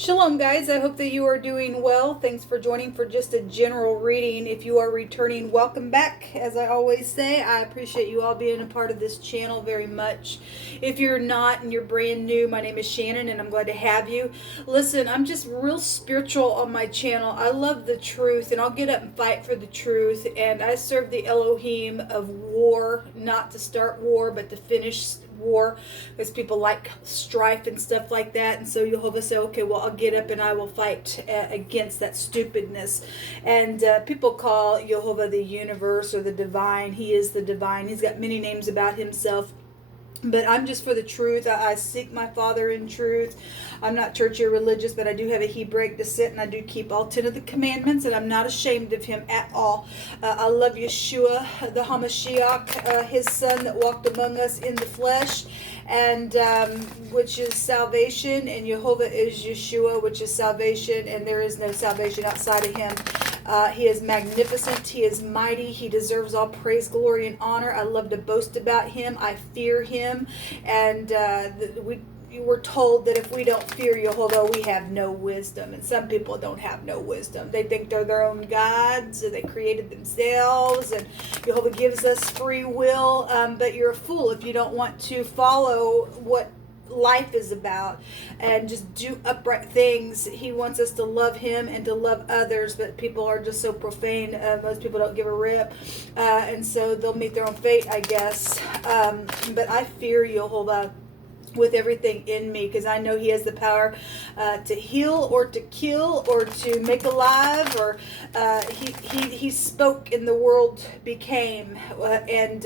Shalom, guys. I hope that you are doing well. Thanks for joining for just a general reading. If you are returning, welcome back. As I always say, I appreciate you all being a part of this channel very much. If you're not and you're brand new, my name is Shannon and I'm glad to have you. Listen, I'm just real spiritual on my channel. I love the truth and I'll get up and fight for the truth. And I serve the Elohim of war, not to start war, but to finish war, because people like strife and stuff like that. And so Jehovah say, okay, well, I'll get up and I will fight against that stupidness. And people call Jehovah the universe or the divine. He is the divine. He's got many names about himself. But I'm just for the truth. I seek my Father in truth. I'm not churchy or religious, but I do have a Hebraic descent, and I do keep all 10 of the commandments, and I'm not ashamed of him at all. I love Yeshua, the Hamashiach, his son that walked among us in the flesh, and which is salvation, and Jehovah is Yeshua, which is salvation, and there is no salvation outside of him. He is magnificent. He is mighty. He deserves all praise, glory, and honor. I love to boast about him. I fear him. And we're told that if we don't fear Jehovah, we have no wisdom. And some people don't have no wisdom. They think they're their own gods, or they created themselves. And Jehovah gives us free will. But you're a fool if you don't want to follow what life is about and just do upright things. He wants us to love him and to love others, but people are just so profane. Most people don't give a rip, and so they'll meet their own fate, I guess. But I fear Jehovah with everything in me, because I know he has the power to heal or to kill or to make alive, or he spoke and the world became and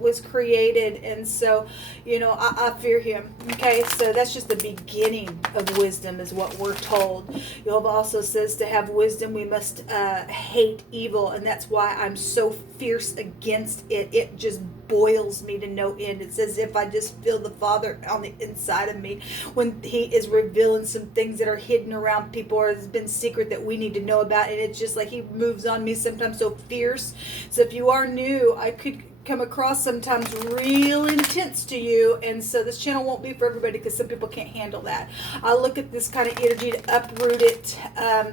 was created. And so, you know, I fear him. Okay, so that's just the beginning of wisdom, is what we're told. Jehovah also says to have wisdom we must hate evil, and that's why I'm so fierce against it. It just boils me to no end. It's as if I just feel the Father on the inside of me when he is revealing some things that are hidden around people or has been secret that we need to know about. And it's just like he moves on me sometimes so fierce. So if you are new, I could come across sometimes real intense to you, and so this channel won't be for everybody, because some people can't handle that. I look at this kind of energy to uproot it.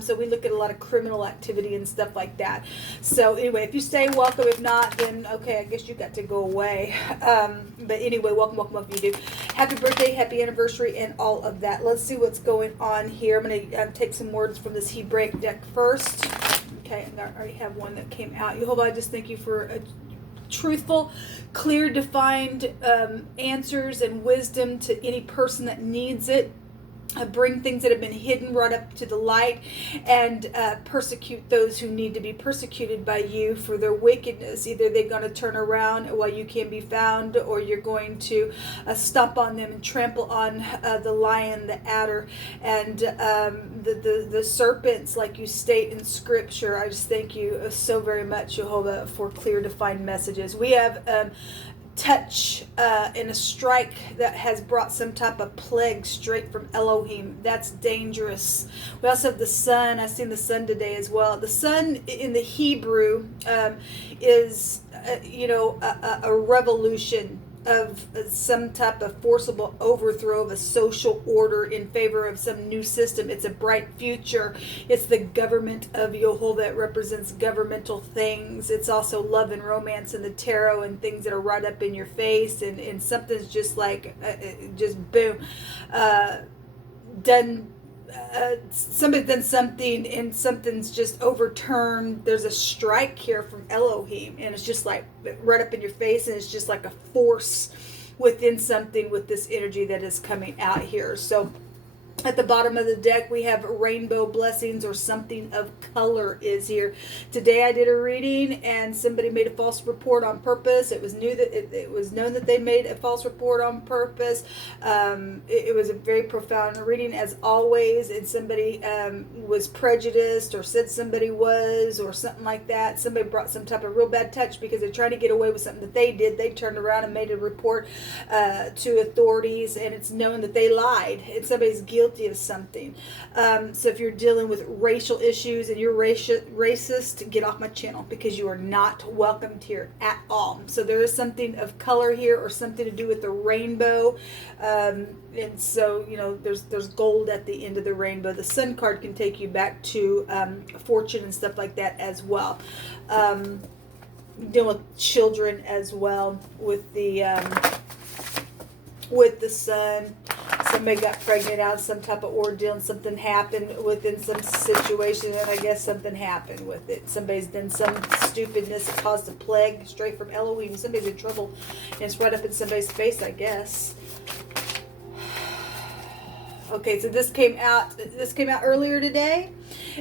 So we look at a lot of criminal activity and stuff like that. So anyway, if you stay, welcome. If not, then okay, I guess you got to go away. But anyway, welcome if you do. Happy birthday, happy anniversary, and all of that. Let's see what's going on here. I'm going to take some words from this Hebraic deck first. Okay, and I already have one that came out. Jehovah, I just thank you for truthful, clear, defined answers and wisdom to any person that needs it. Bring things that have been hidden right up to the light, and persecute those who need to be persecuted by you for their wickedness. Either they're going to turn around while you can be found, or you're going to stomp on them and trample on the lion, the adder, and the serpents, like you state in Scripture. I just thank you so very much, Jehovah, for clear, defined messages. We have touch and a strike that has brought some type of plague straight from Elohim. That's dangerous. We also have the sun. I've seen the sun today as well. The sun in the Hebrew is a revolution of some type of forcible overthrow of a social order in favor of some new system. It's a bright future. It's the government of Jehovah. It represents governmental things. It's also love and romance and the tarot and things that are right up in your face, and something's just like just boom, done. Somebody's done something and something's just overturned. There's a strike here from Elohim, and it's just like right up in your face, and it's just like a force within something with this energy that is coming out here. So at the bottom of the deck, we have rainbow blessings, or something of color is here. Today I did a reading and somebody made a false report on purpose. It was it was known that they made a false report on purpose. It was a very profound reading, as always, and somebody was prejudiced, or said somebody was, or something like that. Somebody brought some type of real bad touch because they're trying to get away with something that they did. They turned around and made a report to authorities, and it's known that they lied, and somebody's guilty guilty of something. So if you're dealing with racial issues and you're racist, get off my channel, because you are not welcomed here at all. So there is something of color here, or something to do with the rainbow. And so, you know, there's gold at the end of the rainbow. The sun card can take you back to fortune and stuff like that as well. Dealing with children as well with the sun. Somebody got pregnant out of some type of ordeal, and something happened within some situation, and I guess something happened with it. Somebody's done some stupidness that caused a plague straight from Elohim. Somebody's in trouble, and it's right up in somebody's face, I guess. Okay, so this came out earlier today.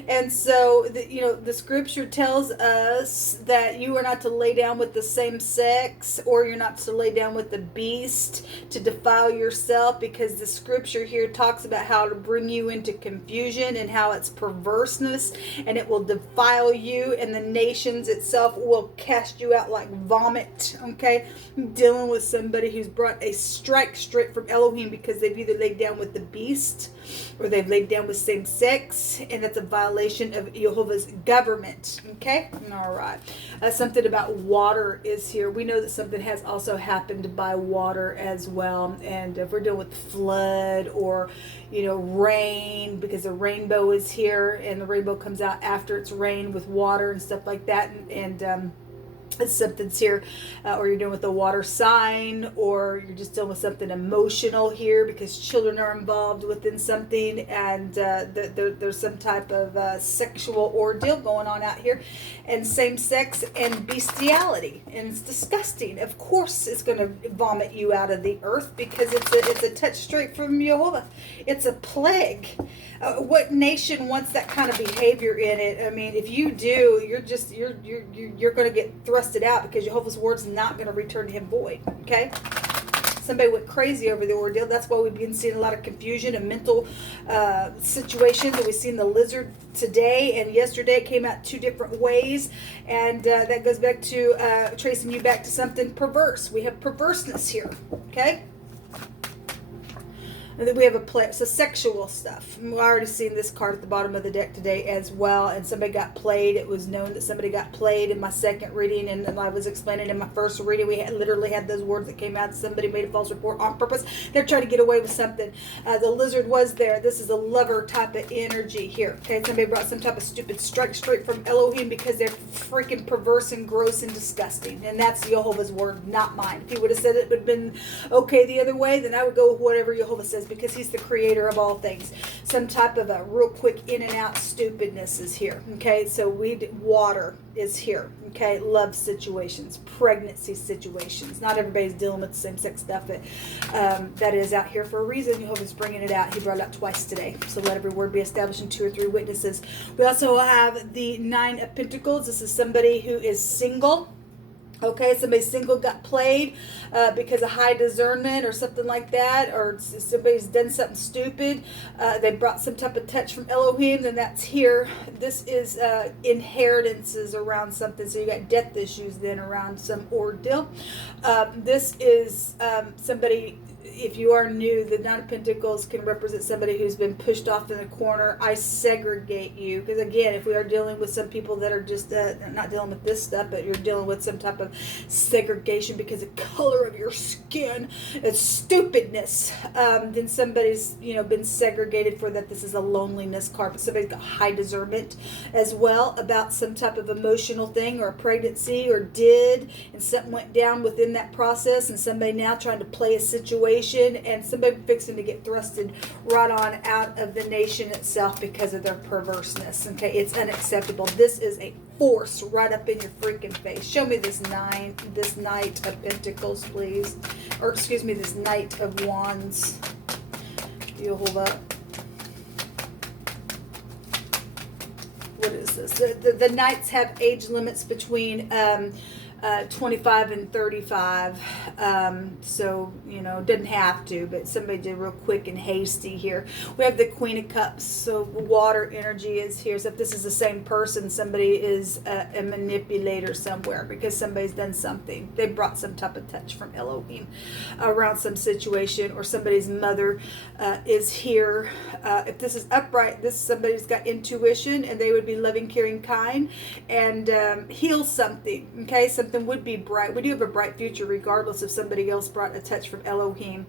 And so, you know, the scripture tells us that you are not to lay down with the same sex, or you're not to lay down with the beast to defile yourself, because the scripture here talks about how to bring you into confusion and how it's perverseness, and it will defile you, and the nations itself will cast you out like vomit. Okay, I'm dealing with somebody who's brought a strike straight from Elohim, because they've either laid down with the beast or they've laid down with same sex, and that's a violation of Jehovah's government. Okay, all right. Something about water is here. We know that something has also happened by water as well, and if we're dealing with flood or, you know, rain, because the rainbow is here, and the rainbow comes out after it's rain with water and stuff like that, and something's here, or you're dealing with a water sign, or you're just dealing with something emotional here, because children are involved within something, and there's some type of sexual ordeal going on out here, and same sex and bestiality, and it's disgusting. Of course it's going to vomit you out of the earth, because it's a touch straight from Jehovah. It's a plague. What nation wants that kind of behavior in it? I mean, if you do, you're going to get thrusted out, because Jehovah's word's not going to return to him void. Okay, somebody went crazy over the ordeal. That's why we've been seeing a lot of confusion and mental situations. And we've seen the lizard today, and yesterday it came out two different ways, and that goes back to tracing you back to something perverse. We have perverseness here. Okay. And then we have a play, so sexual stuff. We've already seen this card at the bottom of the deck today as well. And somebody got played. It was known that somebody got played in my second reading. And I was explaining in my first reading, we literally had those words that came out. Somebody made a false report on purpose. They're trying to get away with something. The lizard was there. This is a lover type of energy here. Okay, somebody brought some type of stupid strike straight from Elohim, because they're freaking perverse and gross and disgusting. And that's Jehovah's word, not mine. If he would have said it would have been okay the other way, then I would go with whatever Jehovah says, because he's the creator of all things. Some type of a real quick in and out stupidness is here. Okay, so water is here. Okay, love situations, pregnancy situations. Not everybody's dealing with the same sex stuff, but that is out here for a reason. Jehovah's bringing it out. He brought it out twice today. So let every word be established in 2 or 3 witnesses. We also have the 9 of Pentacles. This is somebody who is single. Okay, somebody single got played because of high discernment or something like that, or somebody's done something stupid. They brought some type of touch from Elohim, then that's here. This is inheritances around something, so you got death issues then around some ordeal. This is somebody. If you are new, the 9 of Pentacles can represent somebody who's been pushed off in the corner. I segregate you, because again, if we are dealing with some people that are just not dealing with this stuff, but you're dealing with some type of segregation because of color of your skin, it's stupidness, then somebody's been segregated for that. This is a loneliness card, but somebody's got high discernment as well about some type of emotional thing, or a pregnancy, or and something went down within that process, and somebody now trying to play a situation, and somebody fixing to get thrusted right on out of the nation itself because of their perverseness. Okay, it's unacceptable. This is a force right up in your freaking face. Show me this Knight of Pentacles, please. Or excuse me, this Knight of Wands. You hold up. What is this? The Knights have age limits between 25 and 35. So, you know, doesn't have to, but somebody did real quick and hasty here. We have the Queen of Cups, so water energy is here. So if this is the same person, somebody is a manipulator somewhere because somebody's done something. They brought some type of touch from Elohim around some situation, or somebody's mother is here. If this is upright, somebody's got intuition, and they would be loving, caring, kind, and heal something. Okay, something would be bright. We do have a bright future regardless if somebody else brought a touch from Elohim.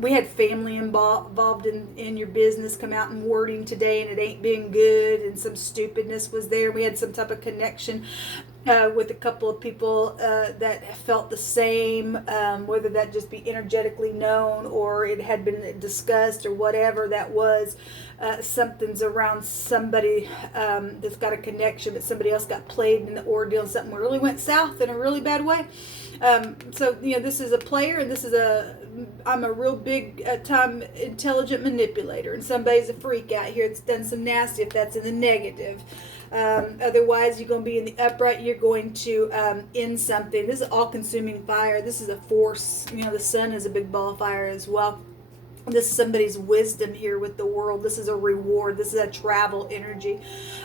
We had family involved in your business come out in wording today, and it ain't been good, and some stupidness was there. We had some type of connection with a couple of people that felt the same, whether that just be energetically known or it had been discussed or whatever that was. Something's around somebody that's got a connection, but somebody else got played in the ordeal and something really went south in a really bad way. So, you know, this is a player, and I'm a real big time intelligent manipulator, and somebody's a freak out here that's done some nasty if that's in the negative. Otherwise, you're going to be in the upright. You're going to end something. This is all-consuming fire. This is a force. You know, the sun is a big ball of fire as well. This is somebody's wisdom here with the world. This is a reward. This is a travel energy.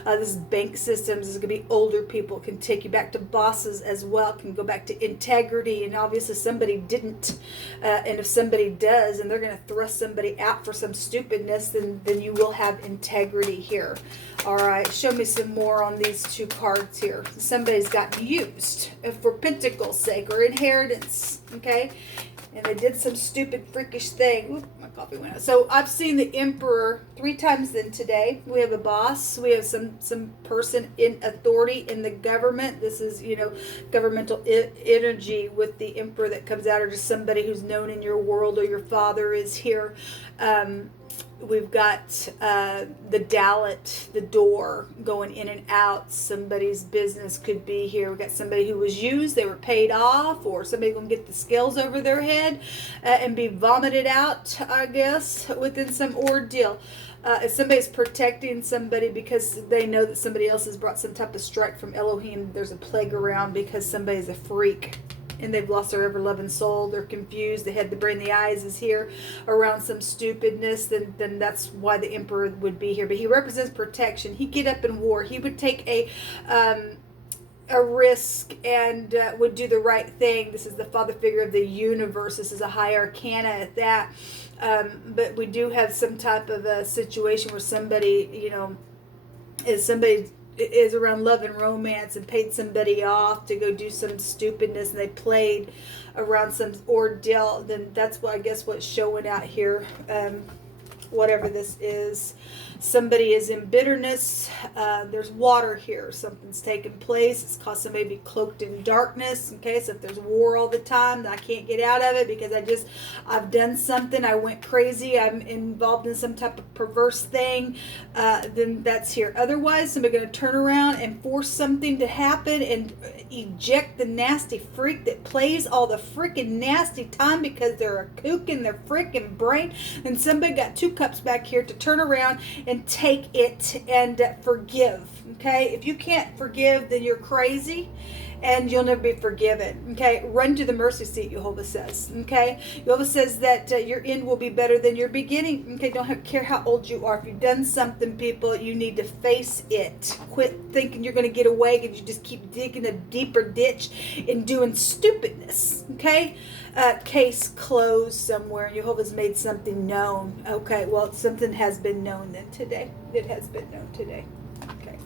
This is bank systems. This is going to be older people. Can take you back to bosses as well. Can go back to integrity. And obviously somebody didn't. And if somebody does, and they're going to thrust somebody out for some stupidness, then you will have integrity here. All right. Show me some more on these two cards here. Somebody's gotten used for Pentacles' sake or inheritance. Okay. And they did some stupid, freakish thing. Oop, my coffee went out. So I've seen the Emperor 3 times then today. We have a boss. We have some person in authority in the government. This is, you know, governmental energy with the Emperor that comes out, or just somebody who's known in your world, or your father is here. We've got the Dalet, the door going in and out. Somebody's business could be here. We've got somebody who was used, they were paid off, or somebody going to get the scales over their head and be vomited out, I guess, within some ordeal. If somebody's protecting somebody because they know that somebody else has brought some type of strike from Elohim, there's a plague around because somebody's a freak. And they've lost their ever-loving soul. They're confused. The head, the brain, the eyes is here around some stupidness. Then that's why the Emperor would be here. But he represents protection. He'd get up in war. He would take a risk and would do the right thing. This is the father figure of the universe. This is a high arcana at that. But we do have some type of a situation where somebody, you know, is around love and romance and paid somebody off to go do some stupidness, and they played around some ordeal. Then that's what I guess what's showing out here. Whatever this is, somebody is in bitterness. There's water here. Something's taken place. It's caused somebody to be cloaked in darkness. Okay, so if there's war all the time, then I can't get out of it because I've done something. I went crazy. I'm involved in some type of perverse thing. Then that's here. Otherwise, somebody's going to turn around and force something to happen and eject the nasty freak that plays all the freaking nasty time because they're a kook in their freaking brain. And somebody got 2 cups back here to turn around and take it and forgive. Okay, if you can't forgive, then you're crazy and you'll never be forgiven. Okay, run to the mercy seat, Yehovah says. Okay, Yehovah says that your end will be better than your beginning. Okay, don't care how old you are. If you've done something, people, you need to face it. Quit thinking you're going to get away because you just keep digging a deeper ditch and doing stupidness. Okay, case closed somewhere. Yehovah's made something known. Okay, well, something has been known then today. It has been known today. Okay,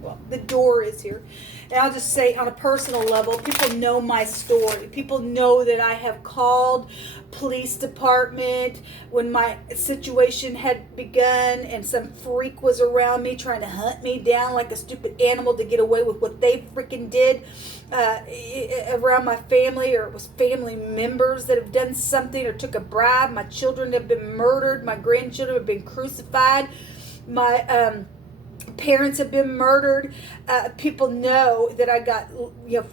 well, the door is here. And I'll just say on a personal level, people know my story. People know that I have called police department when my situation had begun and some freak was around me trying to hunt me down like a stupid animal to get away with what they freaking did around my family, or it was family members that have done something or took a bribe. My children have been murdered. My grandchildren have been crucified. My parents have been murdered. People know that I got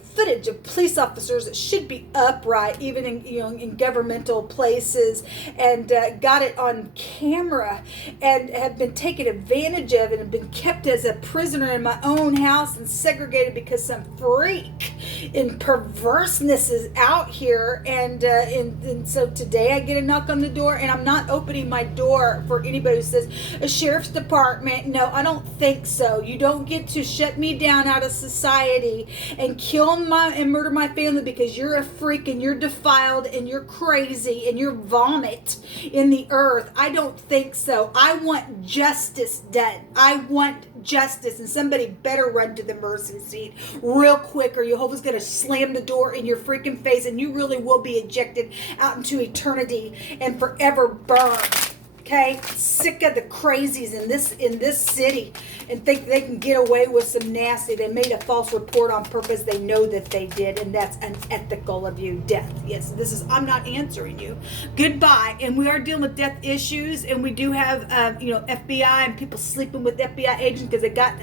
footage of police officers that should be upright, even in governmental places, and got it on camera, and have been taken advantage of and have been kept as a prisoner in my own house and segregated because some freak and perverseness is out here. And so today I get a knock on the door, and I'm not opening my door for anybody who says a sheriff's department. No, I don't think so. You don't get to shut me down out of society and kill and murder my family because you're a freak and you're defiled and you're crazy and you're vomit in the earth. I don't think so. I want justice done. I want justice, and somebody better run to the mercy seat real quick, or Jehovah's going to slam the door in your freaking face, and you really will be ejected out into eternity and forever burned. Okay, sick of the crazies in this city and think they can get away with some nasty. They made a false report on purpose. They know that they did, and that's unethical of you. Death. Yes, I'm not answering you. Goodbye. And we are dealing with death issues, and we do have FBI and people sleeping with FBI agents because they got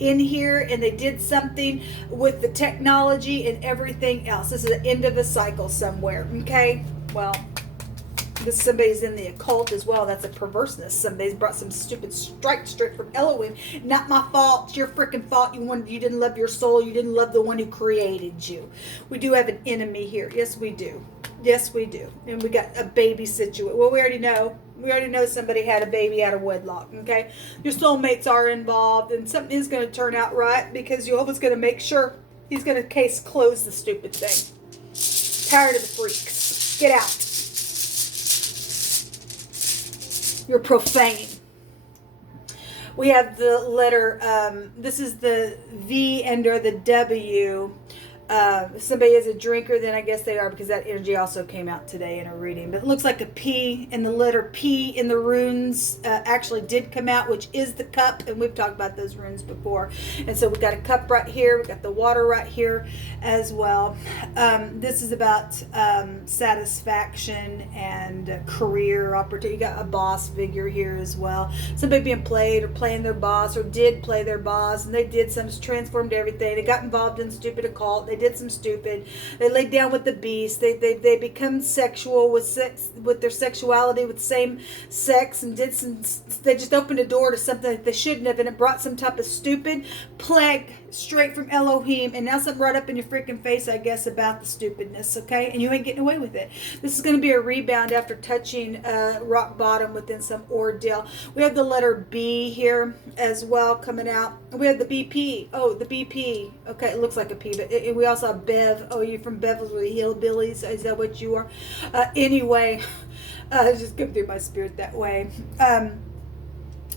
in here and they did something with the technology and everything else. This is the end of a cycle somewhere. Okay, well. Somebody's in the occult as well. That's a perverseness. Somebody's brought some stupid strike straight from Elohim. Not my fault. It's your freaking fault. You didn't love your soul. You didn't love the one who created you. We do have an enemy here. Yes, we do. Yes, we do. And we got a baby situation. Well, we already know. We already know somebody had a baby out of wedlock. Okay, your soulmates are involved, and something is going to turn out right because Jehovah's going to make sure he's going to case close the stupid thing. Tired of the freaks. Get out. You're profane. We have the letter, this is the V under the W. If somebody is a drinker, then I guess they are, because that energy also came out today in a reading. But it looks like a P, and the letter P in the runes actually did come out, which is the cup, and we've talked about those runes before. And so we got a cup right here, we got the water right here as well. This is about satisfaction and career opportunity. You got a boss figure here as well. Somebody being played or playing their boss, or did play their boss, and they did some, transformed everything. They got involved in stupid occult. They did some stupid. They laid down with the beast. They become sexual with sex, with their sexuality with same sex, and did some. They just opened a door to something that they shouldn't have, and it brought some type of stupid plague straight from Elohim. And now something right up in your freaking face, I guess, about the stupidness. Okay, and you ain't getting away with it. This is going to be a rebound after touching rock bottom within some ordeal. We have the letter B here as well coming out. We have the BP. Oh, the BP. Okay, it looks like a P, but we also have Bev. Oh, you're from Beverly Hillbillies. Is that what you are? Anyway, just go through my spirit that way.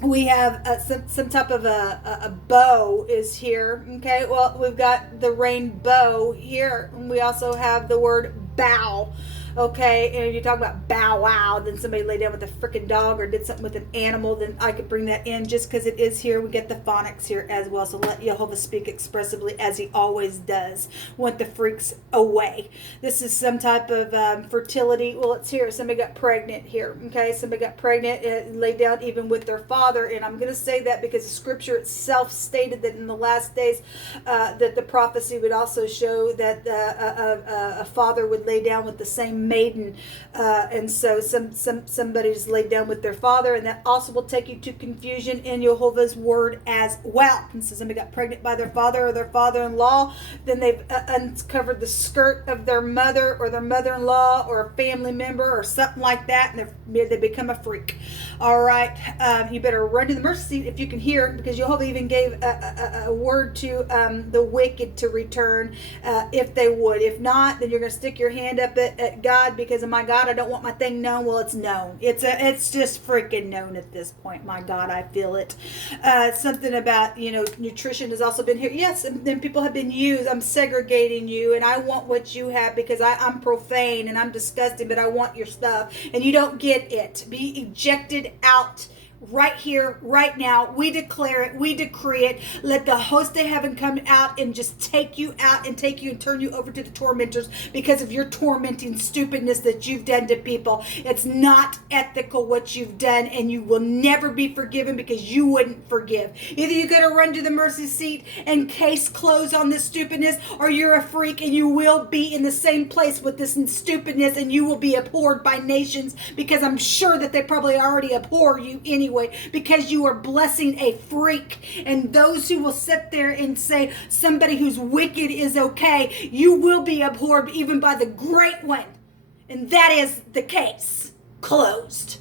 We have some type of a bow is here. Okay, well, we've got the rainbow here. And we also have the word bow. Okay, and if you talk about bow wow, then somebody laid down with a freaking dog or did something with an animal, then I could bring that in just because it is here. We get the phonics here as well. So let Jehovah speak expressively as he always does. Want the freaks away. This is some type of fertility. Well, it's here. Somebody got pregnant here. Okay, somebody got pregnant and laid down even with their father. And I'm going to say that because the scripture itself stated that in the last days that the prophecy would also show that a father would lay down with the same maiden, and so somebody's laid down with their father, and that also will take you to confusion in Jehovah's word as well. And so somebody got pregnant by their father or their father-in-law, then they've uncovered the skirt of their mother or their mother-in-law or a family member or something like that, and they become a freak. All right, you better run to the mercy seat if you can hear, because Jehovah even gave a word to the wicked to return if they would. If not, then you're going to stick your hand up at God, because of my God, I don't want my thing known. Well, it's known. It's just freaking known at this point. My God, I feel it. Something about, nutrition has also been here. Yes, and then people have been used. I'm segregating you, and I want what you have because I'm profane and I'm disgusting, but I want your stuff, and you don't get it. Be ejected out. Right here, right now, we declare it, we decree it. Let the host of heaven come out and just take you out and take you and turn you over to the tormentors because of your tormenting stupidness that you've done to people. It's not ethical what you've done, and you will never be forgiven because you wouldn't forgive. Either you're going to run to the mercy seat and case close on this stupidness, or you're a freak and you will be in the same place with this stupidness, and you will be abhorred by nations, because I'm sure that they probably already abhor you anyway. anyway, because you are blessing a freak. And those who will sit there and say somebody who's wicked is okay, you will be abhorred even by the Great One. And that is the case. Closed.